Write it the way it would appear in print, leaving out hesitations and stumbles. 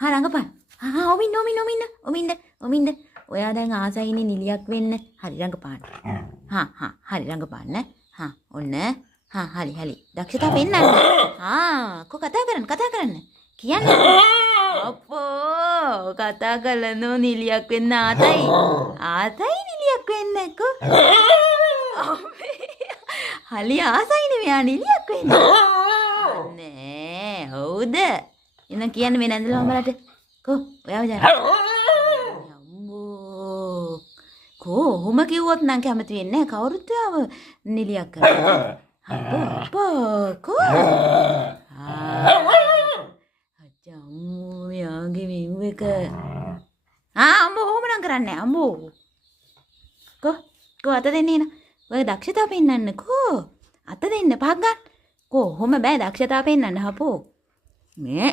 හා රංගපන්. ඔමින්ද. ඔයා දැන් ආසයිනේ නිලියක් වෙන්න. හරි රංගපාන්න. හරි රංගපාන්න. ඔන්න. හරි. දක්ෂතාව පෙන්නන්න. කො කතා කරන්න. කියන්න. අපෝ කතා කළනෝ නිලියක් වෙන්න ආතයි. ආතයි නිලියක් වෙන්න කො. හලි ආසයිනේ මෙයා නිලියක් වෙන්න. නෑ හවුද? එන කියන්න මේ නැන්දලා බලට. කො ඔයාව ජන. අම්මෝ. කොහොම කිව්වොත් නම් කැමති වෙන්නේ නැහැ. කවුරුත් ඔයාව නිලියක් කරනවා. අපෝ කො. අම්මෝ යාගේ මෙව් එක. අම්මෝ ඔහොම නම් කරන්නේ නැහැ. අම්මෝ. කො අත දෙන්නේ න. ඔය දක්ෂතාව පෙන්නන්න කෝ. අත දෙන්න පහක් ගන්න. කොහොම බෑ දක්ෂතාව පෙන්නන්න හපෝ. මේ